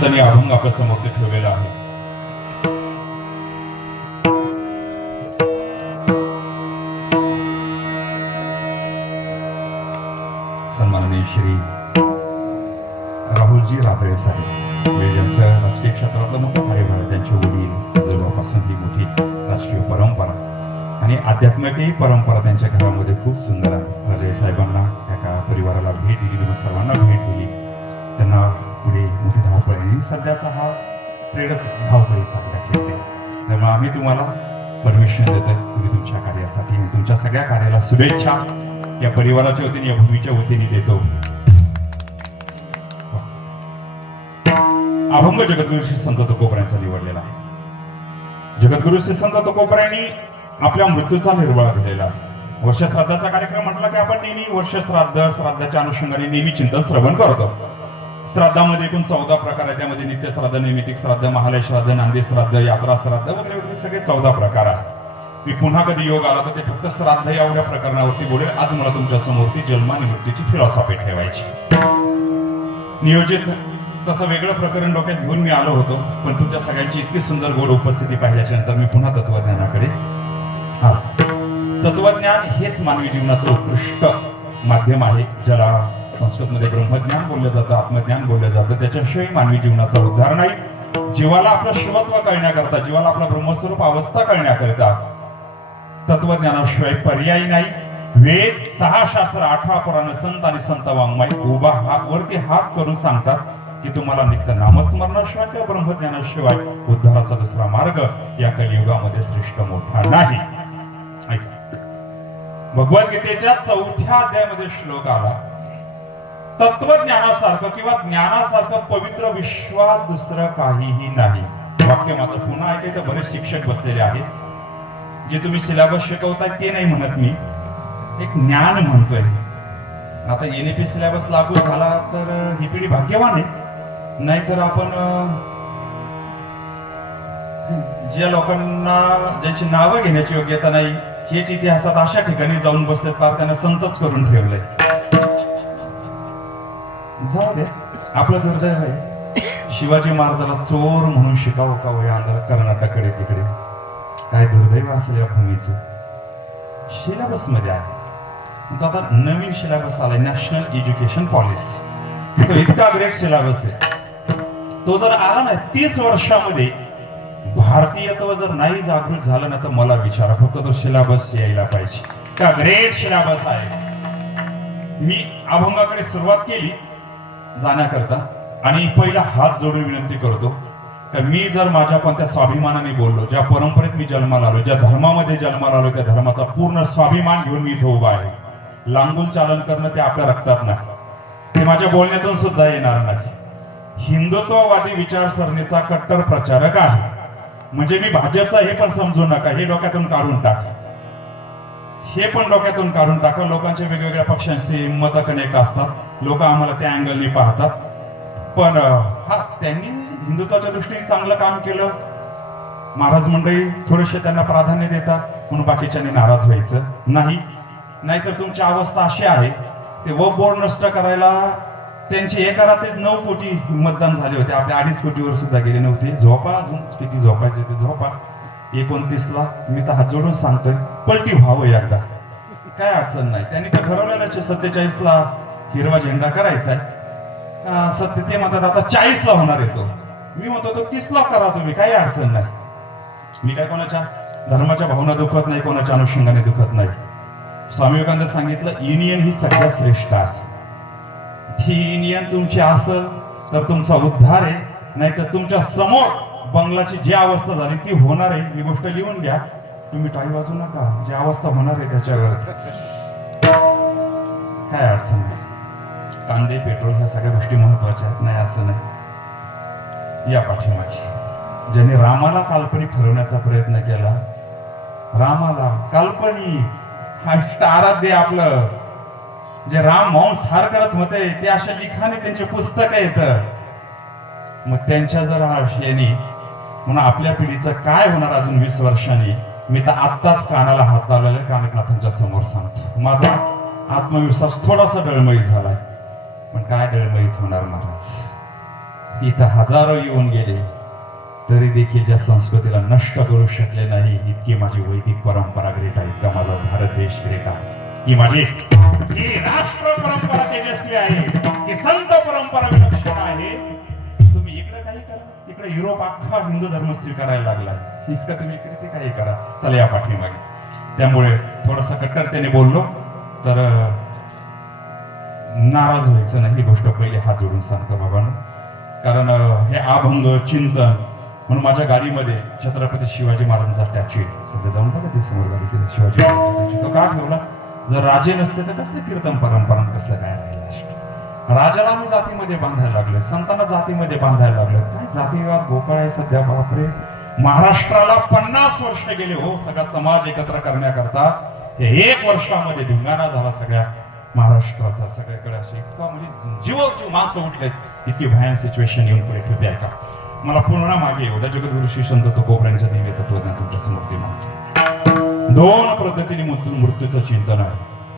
संतांनी अभंग आपल्यासमोर ठेवलेला आहे. सन्माननीय श्री राहुलजी राजळे साहेब म्हणजे ज्यांचं राजकीय क्षेत्रातलं मोठं कार्यभार आहे त्यांचे वडील जेव्हापासून ही मोठी राजकीय परंपरा आणि आध्यात्मिकही परंपरा त्यांच्या घरामध्ये खूप सुंदर आहे. राजे साहेबांना एका परिवाराला भेट दिली तुम्ही सर्वांना भेट दिली. त्यांना पुढे मोठी धावपळ आहे. आणि सध्याचा हा प्रेरच धावपळीचा आहे. त्यामुळे आम्ही तुम्हाला परमिशन देतोय तुम्ही तुमच्या कार्यासाठी आणि तुमच्या सगळ्या कार्याला शुभेच्छा या परिवाराच्या वतीने या भूमीच्या वतीने देतो. अभंग जगद्गुरु श्री संत तुकोबऱ्यांचा निवडलेला आहे. जगद्गुरु श्री संत तुकोबऱ्यांनी आपल्या मृत्यूचा निर्वाळ दिलेला आहे. वर्ष श्राद्धाचा कार्यक्रम म्हटला की आपण नेहमी वर्ष श्राद्ध श्राद्धाच्या अनुषंगाने नेहमी चिंतन श्रवण करतो. श्राद्धामध्ये एकूण चौदा प्रकार आहे त्यामध्ये नित्य श्राद्ध नैमितिक श्राद्ध महालय श्राद्ध नांदी श्राद्ध यात्रा श्राद्ध वगैरे वगैरे सगळे चौदा प्रकार आहेत. मी पुन्हा कधी योग आला तर ते फक्त श्राद्ध एवढ्या प्रकरणावरती बोलेल. आज मला तुमच्यासमोर ती जन्म फिलॉसॉफी ठेवायची. नियोजित तसं वेगळं प्रकरण डोक्यात घेऊन मी आलो होतो पण तुमच्या सगळ्यांची इतकी सुंदर गोड उपस्थिती पाहिल्याच्या नंतर मी पुन्हा तत्वज्ञानाकडे आलो. तत्वज्ञान हेच मानवी जीवनाचं उत्कृष्ट माध्यम आहे. ज्याला संस्कृतमध्ये ब्रह्मज्ञान बोललं जातं आत्मज्ञान बोललं जातं. त्याच्याशिवाय मानवी जीवनाचा उद्धार नाही. जीवाला आपलं शिवत्व कळण्याकरता जीवाला आपला ब्रह्मस्वरूप अवस्था कळण्याकरिता तत्वज्ञानाशिवाय पर्याय नाही. वेद सहा शास्त्र आठवा पुराण संत आणि संत वाङ्मय उभा हात वरती हात करून सांगतात की तुम्हाला नित्य नामस्मरणाशिवाय किंवा ब्रह्मज्ञानाशिवाय उद्धाराचा दुसरा मार्ग या कलियुगामध्ये श्रेष्ठ मोठा नाही. भगवद्गीतेच्या चौथ्या अध्यायामध्ये श्लोक आला. तत्वज्ञानासारखं किंवा ज्ञानासारखं पवित्र विश्वात दुसरं काहीही नाही. वाक्य माझं पुन्हा ऐकायचं बरेच शिक्षक बसलेले आहेत. जे तुम्ही सिलेबस शिकवताय ते नाही म्हणत मी. एक ज्ञान म्हणतोय. आता एनएपी सिलेबस लागू झाला तर ही पिढी भाग्यवान आहे. नाहीतर आपण ज्या लोकांना ज्यांची नावं घेण्याची योग्यता नाही हेच इतिहासात अशा ठिकाणी जाऊन बसलेत फार त्यांना संतच करून ठेवलंय. जाऊ द्या आपलं दुर्दैव आहे. शिवाजी महाराजाला चोर म्हणून शिकावं का हो या आंध्र कर्नाटककडे तिकडे. काय दुर्दैव असेल या भूमीचं? सिलेबसमध्ये आहे. तो आता नवीन सिलेबस आलाय नॅशनल एज्युकेशन पॉलिसी तो इतका ग्रेट सिलेबस आहे. तो जर आला ना तीस वर्षामध्ये भारतीयत्व जर नाही जागृत झालं ना तर मला विचारा फक्त तो सिलेबस यायला पाहिजे. का ग्रेट सिलेबस आहे. मी अभंगाकडे सुरुवात केली. जाण्याकरता. आणि पहिला हात जोडून विनंती करतो का मी जर माझ्या कोणत्या स्वाभिमानाने बोललो ज्या परंपरेत मी जन्माला आलो ज्या धर्मामध्ये जन्माला आलो त्या धर्माचा पूर्ण स्वाभिमान घेऊन मी इथे उभा आहे. लांबून चालन करणं ते आपल्या रक्तात नाही. ते माझ्या बोलण्यातून सुद्धा येणार नाही. हिंदुत्ववादी विचारसरणीचा कट्टर प्रचारक आहे. म्हणजे मी भाजपचा हे पण समजू नका हे डोक्यातून काढून टाका. हे पण डोक्यातून काढून टाका. लोकांच्या वेगवेगळ्या पक्षांशी मत कनेक्ट असतात. लोक आम्हाला त्या अँगलनी पाहतात. पण हा त्यांनी हिंदुत्वाच्या दृष्टीने चांगलं काम केलं. महाराज मंडळी थोडेसे त्यांना प्राधान्य देतात. म्हणून बाकीच्यांनी नाराज व्हायचं नाही. नाहीतर तुमची अवस्था अशी आहे ते व बोर्ड नष्ट करायला त्यांचे एका ते नऊ कोटी मतदान झाले होते. आपल्या अडीच कोटीवर सुद्धा गेले नव्हते. झोपा अजून. किती झोपायचे ते झोपा. एकोणतीसला मी तर हात जोडून सांगतोय. पलटी व्हावं एकदा. काय अडचण नाही. त्यांनी तर ठरवलेलंच सत्तेचाळीस ला हिरवा झेंडा करायचा आहे. सत्य ते म्हणतात आता चाळीस ला होणार येतो मी म्हणतो तो तीस ला करा तुम्ही काही अडचण नाही. मी काय कोणाच्या धर्माच्या भावना दुखत नाही कोणाच्या अनुषंगाने दुखत नाही. स्वामी विवेकानंद सांगितलं युनियन ही सगळ्यात श्रेष्ठ आहे. ही युनियन तुमची असल तर तुमचा उद्धार आहे. नाहीतर तुमच्यासमोर बंगलाची जी अवस्था झाली ती होणार आहे. ही गोष्ट लिहून घ्या. तुम्ही टाळी वाजू नका. जी अवस्था होणार आहे त्याच्यावर. काय अडचण नाही. कांदे पेट्रोल ह्या सगळ्या गोष्टी महत्त्वाच्या आहेत. नाही असं नाही. या पाठीमागे. ज्यांनी रामाला काल्पनिक ठरवण्याचा प्रयत्न केला रामाला काल्पनिक हा आराध्य आपलं जे राम मौन सार करत होते ते अशा लिखाने त्यांचे पुस्तक येत. मग त्यांच्या जर यांनी म्हणून आपल्या पिढीचं काय होणार अजून वीस वर्षांनी? मी तर आत्ताच कानाला हात लावलेला कानिकनाथांच्या समोर सांगतो. माझा आत्मविश्वास थोडासा डळमळीत झालाय. पण काय डळमळीत होणार महाराज? इथं हजारो येऊन गेले तरी देखील ज्या संस्कृतीला नष्ट करू शकले नाही इतकी माझी वैदिक परंपरा ग्रेट आहे इतका माझा भारत देश ग्रेट आहे. ही माझी ही राष्ट्र परंपरा तेजस्वी आहे ही संत परंपरा युरोप अख्खा हिंदू धर्म स्वीकारायला लागला. इकडे तुम्ही इकडे ते काही करा. चला या पाठीमागे. त्यामुळे थोडस कट्टरतेने बोललो तर नाराज व्हायचं नाही ही गोष्ट पहिले हात जोडून सांगतो बाबांनो. कारण हे अभंग चिंतन म्हणून माझ्या गाडीमध्ये छत्रपती शिवाजी महाराजांचा स्टॅच्यू आहे. सध्या जाऊन बघा ते समोर गाडी शिवाजी महाराजांचा तो का ठेवला? जर राजे नसते तर कसले कीर्तन परंपरा कसलं काय राहिलं? राजाला मी जातीमध्ये बांधायला लागले संतांना जातीमध्ये बांधायला लागले काय जातीवाद गोकळ आहे सध्या बापरे. महाराष्ट्राला पन्नास वर्ष गेले हो सगळा समाज एकत्र करण्याकरता. हे एक वर्षामध्ये धिंगाणा झाला सगळ्या महाराष्ट्राचा सगळ्याकडे असे इतका म्हणजे जीव माणसं उठलेत. इतकी भयान सिच्युएशन येऊन पुढे ठेवते आहे का मला पूर्ण मागे उद्या द्या. जगद्गुरु श्री संत तुकोबऱ्यांचं दिव्य तत्वज्ञान तुमच्यासमोर ते दोन पद्धतीने मृत्यू मृत्यूचं चिंतन आहे.